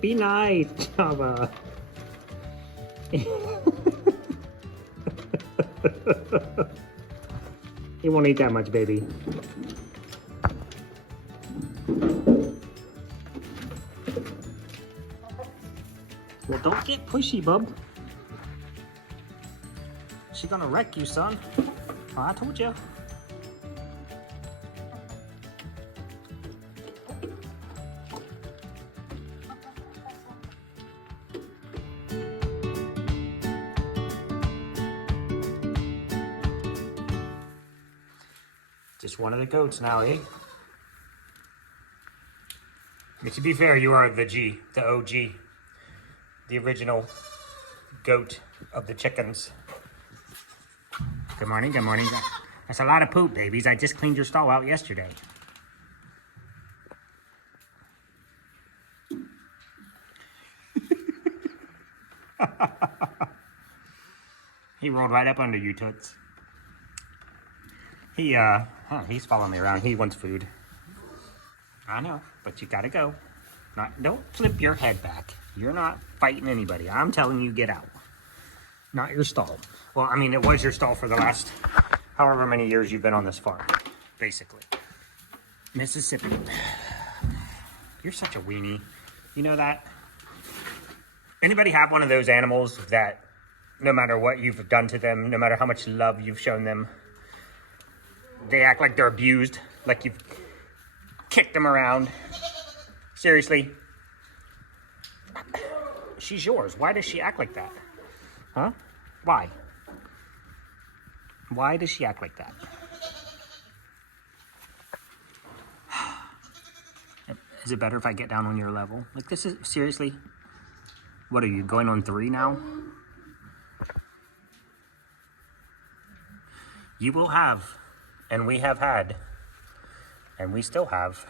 Be nice, Java. He won't eat that much, baby. Well, don't get pushy, bub. She's gonna wreck you, son. Oh, I told you. Just one of the goats now, eh? But to be fair, you are the G, the OG, the original goat of the chickens. Good morning, good morning. That's a lot of poop, babies. I just cleaned your stall out yesterday. He rolled right up under you, Toots. He's following me around. He wants food. I know, but you gotta go. Don't flip your head back. You're not fighting anybody. I'm telling you, get out. Not your stall. Well, I mean, it was your stall for the last however many years you've been on this farm, basically. Mississippi. You're such a weenie. You know that? Anybody have one of those animals that no matter what you've done to them, no matter how much love you've shown them, they act like they're abused, like you've kicked them around? Seriously? She's yours. Why does she act like that? Huh? Why? Why does she act like that? Is it better if I get down on your level? Like, this is, seriously? What are you, going on 3 now? You will have, and we have had, and we still have,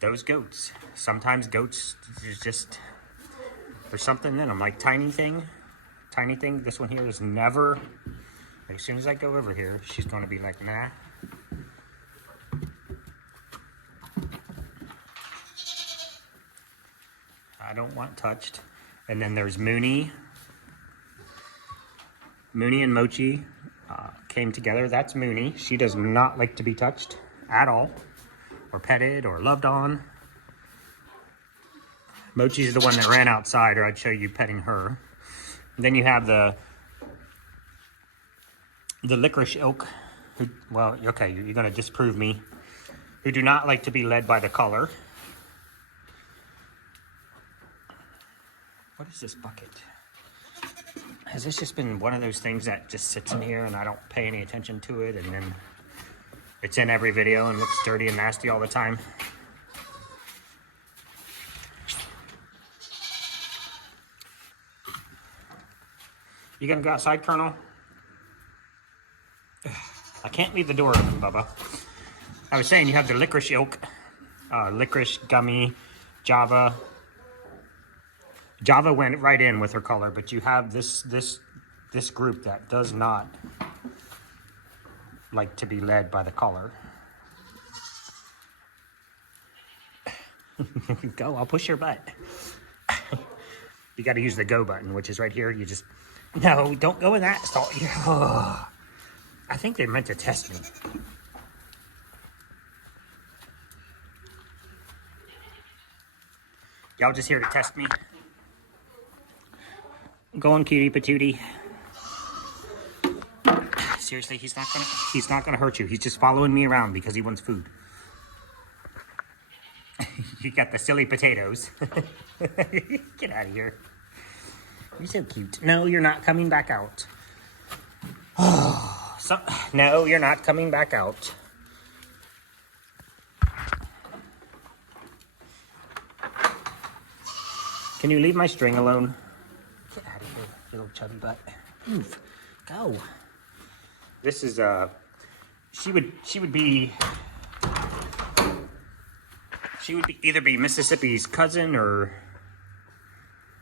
those goats. Sometimes goats is just, there's something in them, like tiny thing. This one here is never, as soon as I go over here, she's going to be like, nah. I don't want touched. And then there's Mooney. Mooney and Mochi came together. That's Mooney. She does not like to be touched at all, or petted, or loved on. Mochi's the one that ran outside, or I'd show you petting her. And then you have the licorice ilk, who, well, okay, you're gonna disprove me, who do not like to be led by the collar. What is this bucket? Has this just been one of those things that just sits in here and I don't pay any attention to it, and then it's in every video and looks dirty and nasty all the time? You gonna go outside, Colonel? I can't leave the door open, Bubba. I was saying you have the licorice ilk, licorice, gummy, Java. Java went right in with her color, but you have this group that does not like to be led by the collar. Go, I'll push your butt. You got to use the go button, which is right here. You just, no, don't go in that stall. Oh, I think they meant to test me. Y'all just here to test me? Go on, cutie patootie. Seriously, he's not gonna hurt you. He's just following me around because he wants food. You got the silly potatoes. Get out of here. You're so cute. No, you're not coming back out. No, you're not coming back out. Can you leave my string alone? Get out of here, you little chubby butt. Move. Go. This is, she would either be Mississippi's cousin or,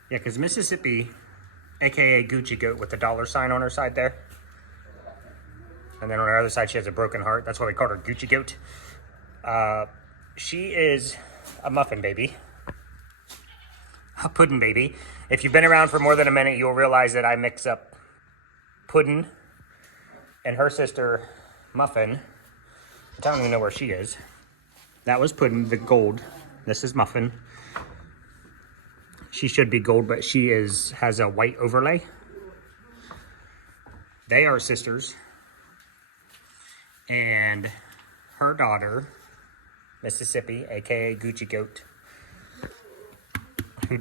yeah, because Mississippi, aka Gucci Goat with the $sign on her side there. And then on her other side, she has a broken heart. That's why we called her Gucci Goat. She is a muffin baby. A puddin' baby. If you've been around for more than a minute, you'll realize that I mix up Puddin' and her sister, Muffin. I don't even know where she is. That was Puddin', the gold. This is Muffin. She should be gold, but she has a white overlay. They are sisters. And her daughter, Mississippi, aka Gucci Goat, who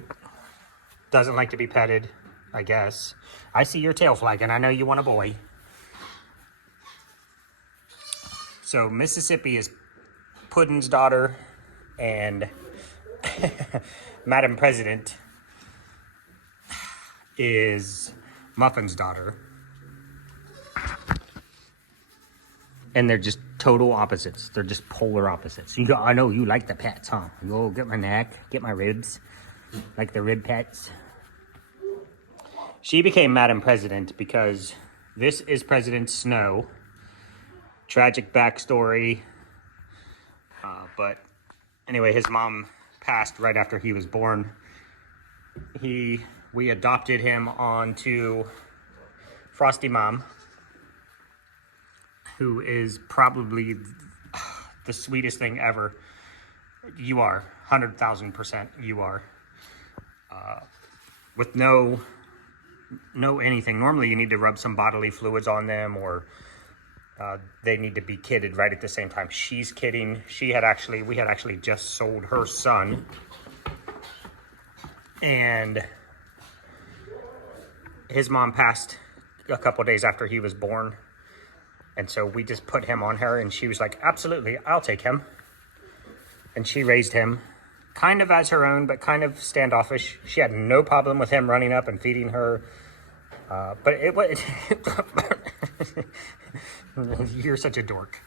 doesn't like to be petted, I guess. I see your tail flagging. I know you want a boy. So Mississippi is Puddin's daughter, and Madam President is Muffin's daughter. And they're just total opposites. They're just polar opposites. You go, I know you like the pets, huh? You go get my neck, get my ribs, like the rib pets. She became Madam President because this is President Snow. Tragic backstory. But anyway, his mom passed right after he was born. We adopted him onto Frosty Mom, who is probably the sweetest thing ever. You are, 100,000% you are. With no anything. Normally you need to rub some bodily fluids on them, or they need to be kidded right at the same time. She's kidding. We had actually just sold her son. And his mom passed a couple days after he was born. And so we just put him on her, and she was like, absolutely, I'll take him. And she raised him kind of as her own, but kind of standoffish. She had no problem with him running up and feeding her. But it was... You're such a dork.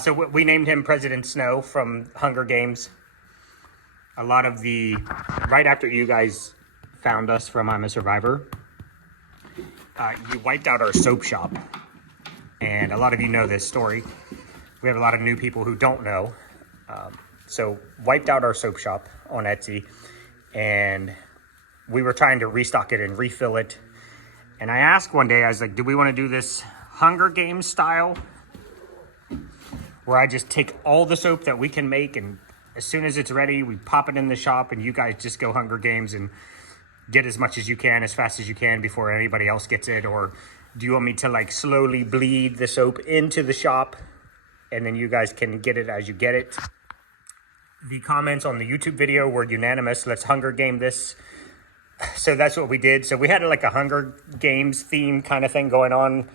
So we named him President Snow from Hunger Games. Right after you guys found us from I'm a Survivor, you wiped out our soap shop. And a lot of you know this story. We have a lot of new people who don't know. So wiped out our soap shop on Etsy, and we were trying to restock it and refill it. And I asked one day, I was like, do we want to do this Hunger Games style, where I just take all the soap that we can make, and as soon as it's ready, we pop it in the shop, and you guys just go Hunger Games and get as much as you can, as fast as you can before anybody else gets it? Or do you want me to like slowly bleed the soap into the shop, and then you guys can get it as you get it? The comments on the YouTube video were unanimous. Let's Hunger Game this. So that's what we did. So we had like a Hunger Games theme kind of thing going on.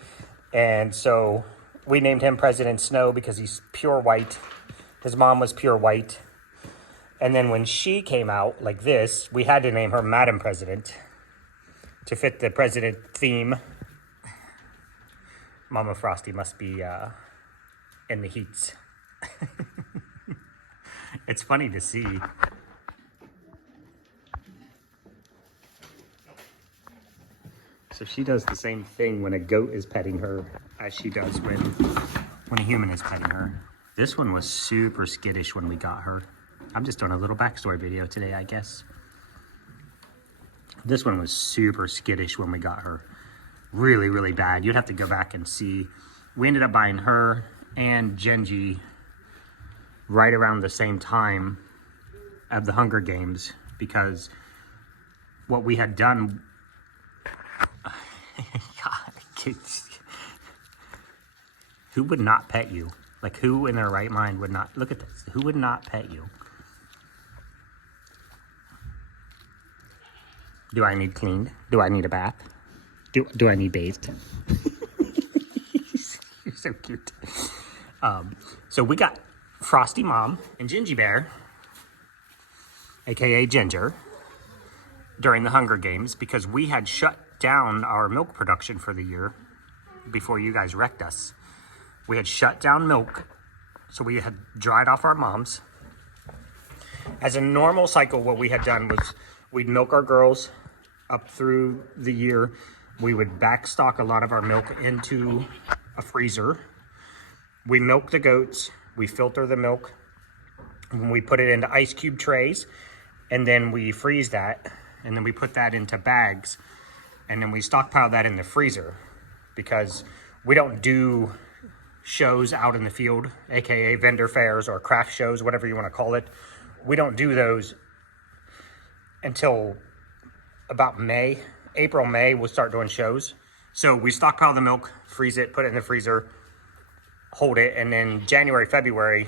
And so we named him President Snow because he's pure white. His mom was pure white. And then when she came out like this, we had to name her Madam President to fit the president theme. Mama Frosty must be in the heats. It's funny to see. So she does the same thing when a goat is petting her as she does when a human is petting her. This one was super skittish when we got her. I'm just doing a little backstory video today, I guess. This one was super skittish when we got her. Really, really bad. You'd have to go back and see. We ended up buying her and Genji right around the same time of the Hunger Games, because what we had done... Who would not pet you? Like, who in their right mind would not? Look at this. Who would not pet you? Do I need cleaned? Do I need a bath? Do I need bathed? You're so cute. So we got Frosty Mom and Gingy Bear, aka Ginger, during the Hunger Games, because we had shut down our milk production for the year before you guys wrecked us. We had shut down milk, so we had dried off our moms. As a normal cycle, what we had done was we'd milk our girls up through the year. We would backstock a lot of our milk into a freezer. We milk the goats, we filter the milk, When we put it into ice cube trays, and then we freeze that, and then we put that into bags, and then we stockpile that in the freezer, because we don't do shows out in the field, aka vendor fairs or craft shows, whatever you want to call it. We don't do those until about May. April, May, we'll start doing shows. So we stockpile the milk, freeze it, put it in the freezer, hold it, and then January, February,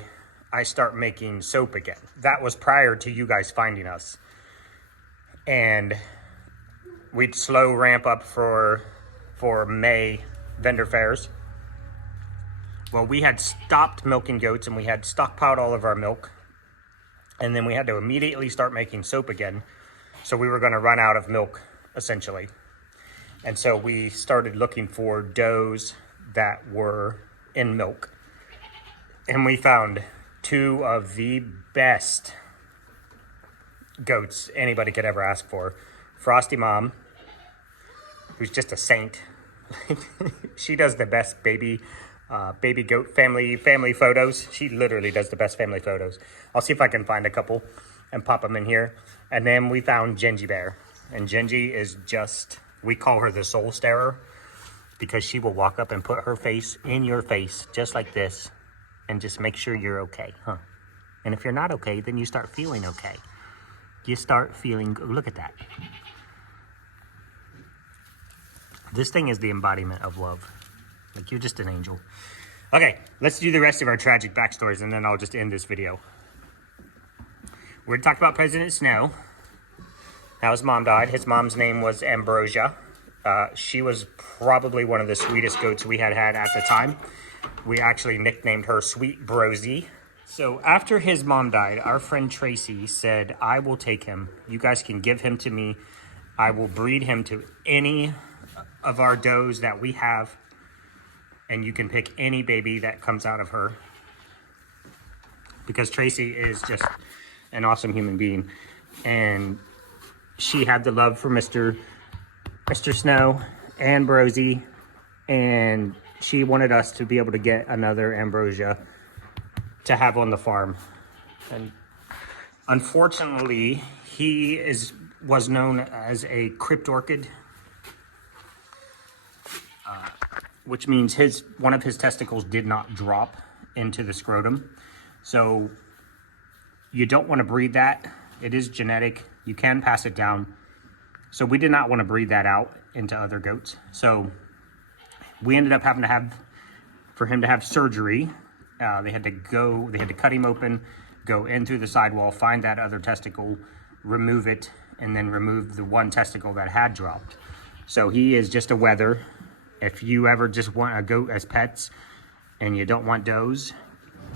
I start making soap again. That was prior to you guys finding us. And we'd slow ramp up for May vendor fairs. Well, we had stopped milking goats and we had stockpiled all of our milk. And then we had to immediately start making soap again. So we were going to run out of milk, essentially. And so we started looking for does that were in milk. And we found two of the best goats anybody could ever ask for. Frosty Mom, who's just a saint. She does the best baby goat family photos. She literally does the best family photos. I'll see if I can find a couple and pop them in here. And then we found Gingy Bear. And Gingy is just, we call her the soul starer, because she will walk up and put her face in your face just like this and just make sure you're okay, huh? And if you're not okay, then you start feeling okay. You start feeling, look at that. This thing is the embodiment of love. Like, you're just an angel. Okay, let's do the rest of our tragic backstories, and then I'll just end this video. We're talking about President Snow. How his mom died. His mom's name was Ambrosia. She was probably one of the sweetest goats we had at the time. We actually nicknamed her Sweet Brosy. So after his mom died, our friend Tracy said, I will take him. You guys can give him to me. I will breed him to any of our does that we have. And you can pick any baby that comes out of her. Because Tracy is just an awesome human being. And she had the love for Mr. Snow and Brosy. And she wanted us to be able to get another Ambrosia to have on the farm. And unfortunately, he was known as a crypt orchid, which means one of his testicles did not drop into the scrotum. So you don't want to breed that. It is genetic. You can pass it down. So we did not want to breed that out into other goats. So we ended up having to for him to have surgery. They had to cut him open, go in through the sidewall, find that other testicle, remove it, and then remove the one testicle that had dropped. So he is just a wether. If you ever just want a goat as pets and you don't want does,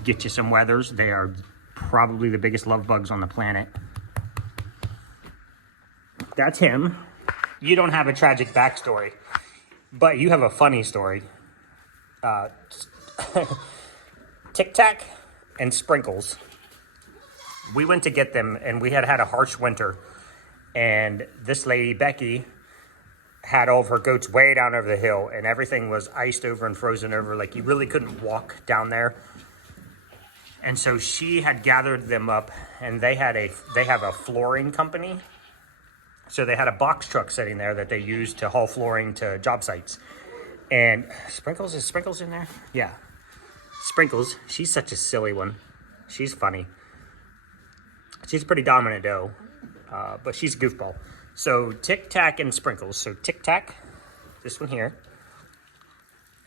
get you some wethers. They are probably the biggest love bugs on the planet. That's him. You don't have a tragic backstory, but you have a funny story. Tic Tac and Sprinkles. We went to get them, and we had a harsh winter. And this lady, Becky, had all of her goats way down over the hill, and everything was iced over and frozen over. Like, you really couldn't walk down there. And so she had gathered them up, and they have a flooring company. So they had a box truck sitting there that they used to haul flooring to job sites. And Sprinkles, is Sprinkles in there? Yeah. Sprinkles, she's such a silly one. She's funny. She's a pretty dominant doe, but she's a goofball. So Tic Tac and Sprinkles. So Tic Tac, this one here,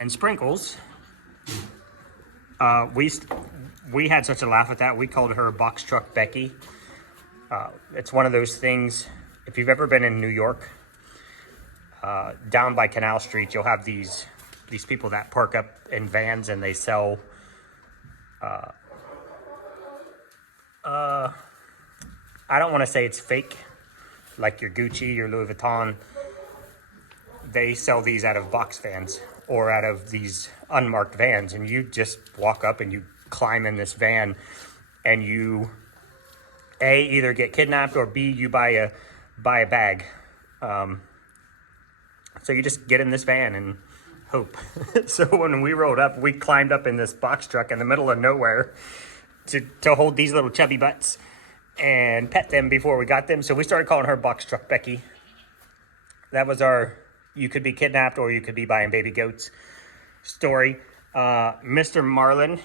and Sprinkles. We had such a laugh at that. We called her Box Truck Becky. It's one of those things. If you've ever been in New York, down by Canal Street, you'll have these people that park up in vans and they sell I don't want to say it's fake, like your Gucci, your Louis Vuitton. They sell these out of box vans or out of these unmarked vans, and you just walk up and you climb in this van, and you either get kidnapped, or B, you buy a bag. So you just get in this van and hope. So when we rolled up, we climbed up in this box truck in the middle of nowhere, to hold these little chubby butts and pet them before we got them. So we started calling her Box Truck Becky. That was our you could be kidnapped or you could be buying baby goats story. Mr. Marlin,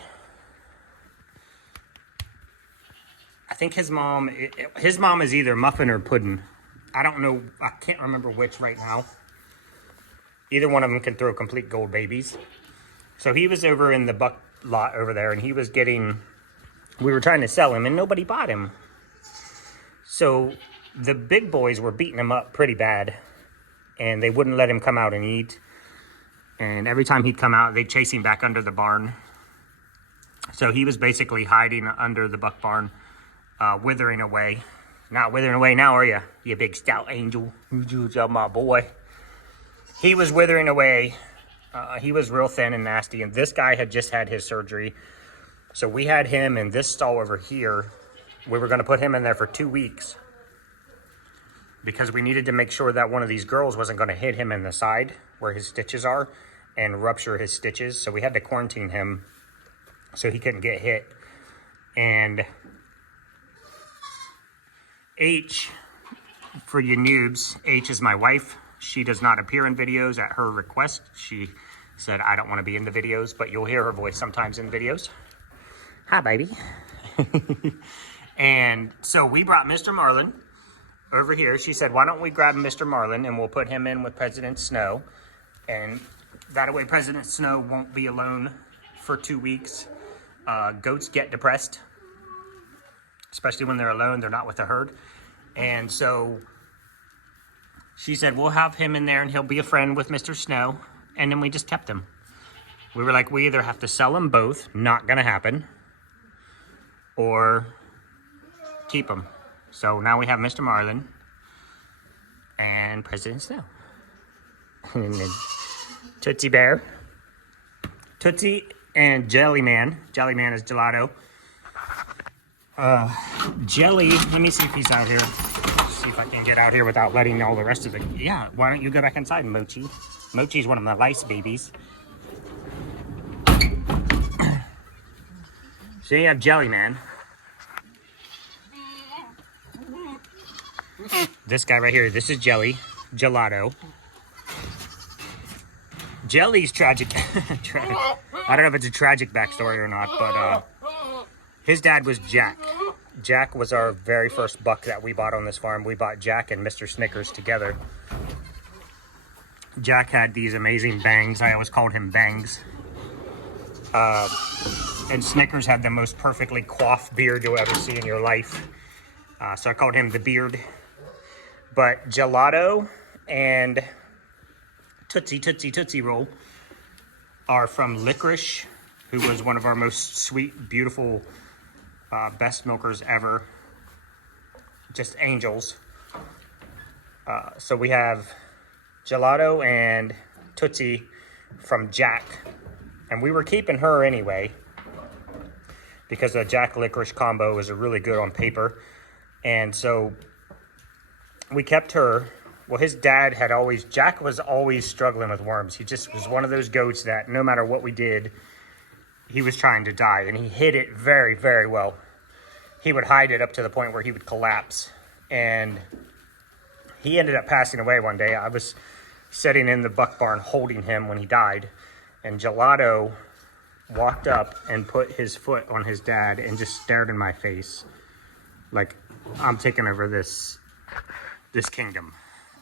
I think his mom is either muffin or pudding. I don't know. I can't remember which right now. Either one of them can throw complete gold babies. So he was over in the buck lot over there, and he was getting, we were trying to sell him, and nobody bought him. So the big boys were beating him up pretty bad, and they wouldn't let him come out and eat. And every time he'd come out, they'd chase him back under the barn. So he was basically hiding under the buck barn, withering away. Not withering away now, are you? You big stout angel. You my boy. He was withering away. He was real thin and nasty. And this guy had just had his surgery. So we had him in this stall over here. We were going to put him in there for 2 weeks. Because we needed to make sure that one of these girls wasn't going to hit him in the side where his stitches are and rupture his stitches. So we had to quarantine him so he couldn't get hit. And H, for you noobs, H is my wife. She does not appear in videos at her request. She said, I don't want to be in the videos, but you'll hear her voice sometimes in videos. Hi, baby. And so we brought Mr. Marlin over here. She said, why don't we grab Mr. Marlin and we'll put him in with President Snow. And that way President Snow won't be alone for 2 weeks. Goats get depressed, especially when they're alone. They're not with the herd. And so she said, we'll have him in there and he'll be a friend with Mr. Snow. And then we just kept him. We were like, we either have to sell them both, not going to happen, or keep them. So now we have Mr. Marlin and President Snow. And then Tootsie Bear. Tootsie and Jelly Man. Jelly Man is Gelato. Jelly, let me see if he's out here. See if I can get out here without letting all the rest of the... Yeah, why don't you go back inside, Mochi? Mochi's one of my lice babies. So you have Jelly Man. This guy right here, this is Jelly. Gelato. Jelly's tragic. I don't know if it's a tragic backstory or not, but his dad was Jack. Jack was our very first buck that we bought on this farm. We bought Jack and Mr. Snickers together. Jack had these amazing bangs. I always called him Bangs. And Snickers had the most perfectly coiffed beard you'll ever see in your life. So I called him the Beard. But Gelato and Tootsie Roll are from Licorice, who was one of our most sweet, beautiful, best milkers ever. Just angels. So we have Gelato and Tootsie from Jack. And we were keeping her anyway, because the Jack Licorice combo is really good on paper. And so we kept her. Well, his dad had always, Jack was always struggling with worms. He just was one of those goats that no matter what we did, he was trying to die. And he hid it very, very well. He would hide it up to the point where he would collapse. And he ended up passing away one day. I was sitting in the buck barn holding him when he died. And Gelato walked up and put his foot on his dad and just stared in my face. Like, I'm taking over this kingdom.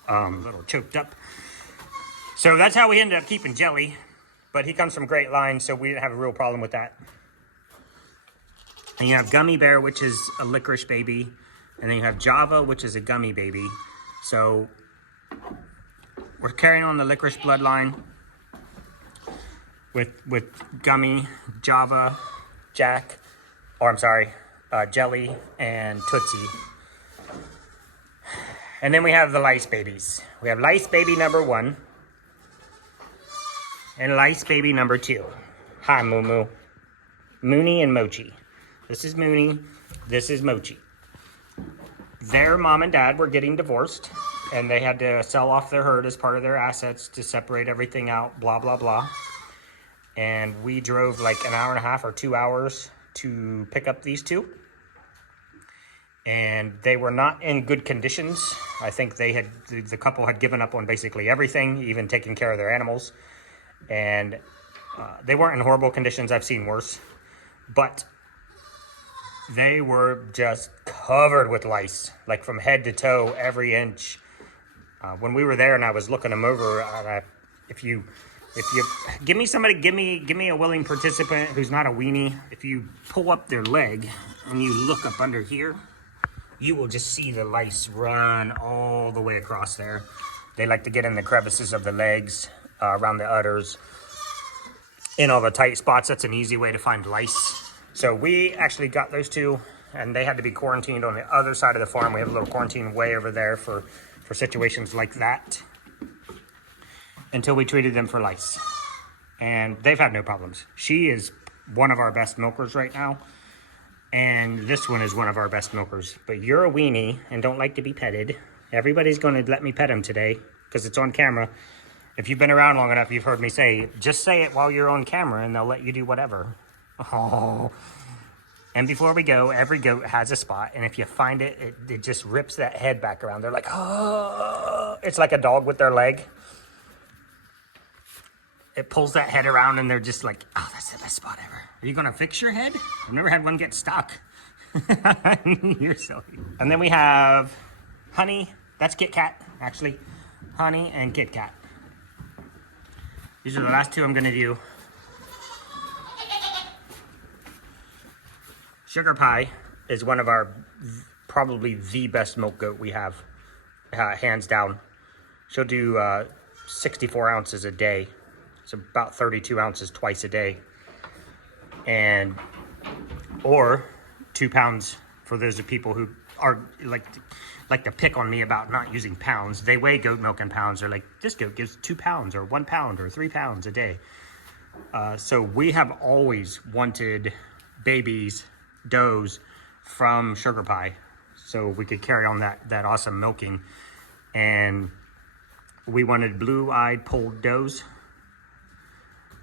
A little choked up. So that's how we ended up keeping Jelly. But he comes from great lines, so we didn't have a real problem with that. And you have Gummy Bear, which is a licorice baby. And then you have Java, which is a gummy baby. So we're carrying on the licorice bloodline with Gummy, Java, Jack, or I'm sorry, Jelly, and Tootsie. And then we have the lice babies. We have lice baby number 1 and lice baby number 2. Hi, Moo Moo. Mooney and Mochi. This is Mooney. This is Mochi. Their mom and dad were getting divorced, and they had to sell off their herd as part of their assets to separate everything out, blah, blah, blah. And we drove like an hour and a half or 2 hours to pick up these two. And they were not in good conditions. I think the couple had given up on basically everything, even taking care of their animals. And they weren't in horrible conditions. I've seen worse. But they were just covered with lice, like from head to toe, every inch. When we were there and I was looking them over, if you give me a willing participant who's not a weenie. If you pull up their leg and you look up under here, you will just see the lice run all the way across there. They like to get in the crevices of the legs, around the udders, in all the tight spots. That's an easy way to find lice. So we actually got those two, and they had to be quarantined on the other side of the farm. We have a little quarantine way over there for situations like that, until we treated them for lice. And they've had no problems. She is one of our best milkers right now. And this one is one of our best milkers. But you're a weenie and don't like to be petted. Everybody's going to let me pet him today because it's on camera. If you've been around long enough, you've heard me say, just say it while you're on camera and they'll let you do whatever. Oh. And before we go, every goat has a spot. And if you find it, it just rips that head back around. They're like, oh. It's like a dog with their leg. It pulls that head around and they're just like, oh, that's the best spot ever. Are you gonna fix your head? I've never had one get stuck. You're silly. And then we have Honey, that's Kit Kat, actually. Honey and Kit Kat. These are the last two I'm gonna do. Sugar Pie is one of our, probably the best milk goat we have, hands down. She'll do 64 ounces a day. It's about 32 ounces twice a day. Or 2 pounds for those of people who are like to pick on me about not using pounds. They weigh goat milk in pounds. They're like, this goat gives 2 pounds or 1 pound or 3 pounds a day. So we have always wanted babies, does from Sugar Pie, so we could carry on that awesome milking. And we wanted blue-eyed polled does.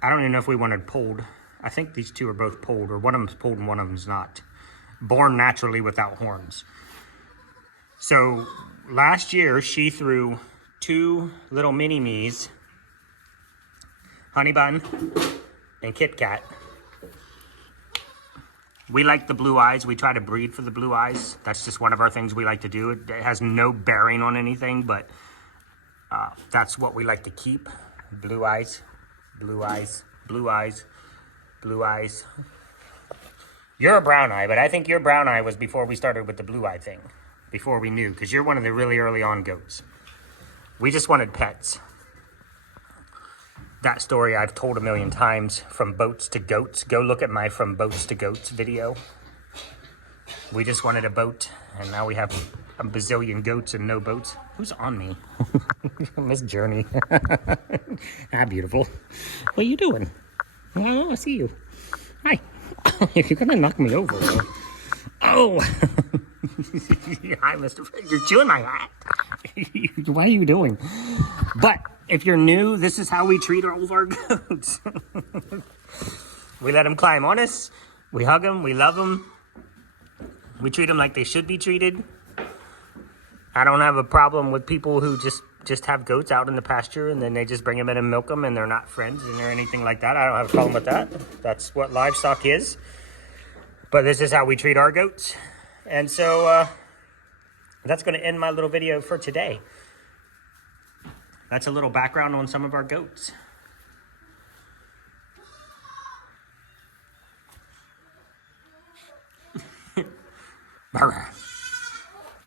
I don't even know if we wanted polled. I think these two are both polled, or one of them's polled and one of them's not. Born naturally without horns. So last year she threw 2 little mini-me's, Honey Bun and Kit Kat. We like the blue eyes. We try to breed for the blue eyes. That's just one of our things we like to do. It has no bearing on anything, but that's what we like to keep. Blue eyes, blue eyes, blue eyes, blue eyes. You're a brown eye, but I think your brown eye was before we started with the blue eye thing. Before we knew, because you're one of the really early on goats. We just wanted pets. That story I've told a million times, from boats to goats. Go look at my From Boats to Goats video. We just wanted a boat, and now we have a bazillion goats and no boats. Who's on me? Miss Journey. Ah, beautiful. What are you doing? Oh, I see you. Hi. If you're gonna knock me over. Oh. Hi, Mr. You're chewing my hat. What are you doing? But if you're new, this is how we treat all of our goats. We let them climb on us. We hug them. We love them. We treat them like they should be treated. I don't have a problem with people who just have goats out in the pasture and then they just bring them in and milk them and they're not friends and or anything like that. I don't have a problem with that. That's what livestock is. But this is how we treat our goats. And so that's going to end my little video for today. That's a little background on some of our goats.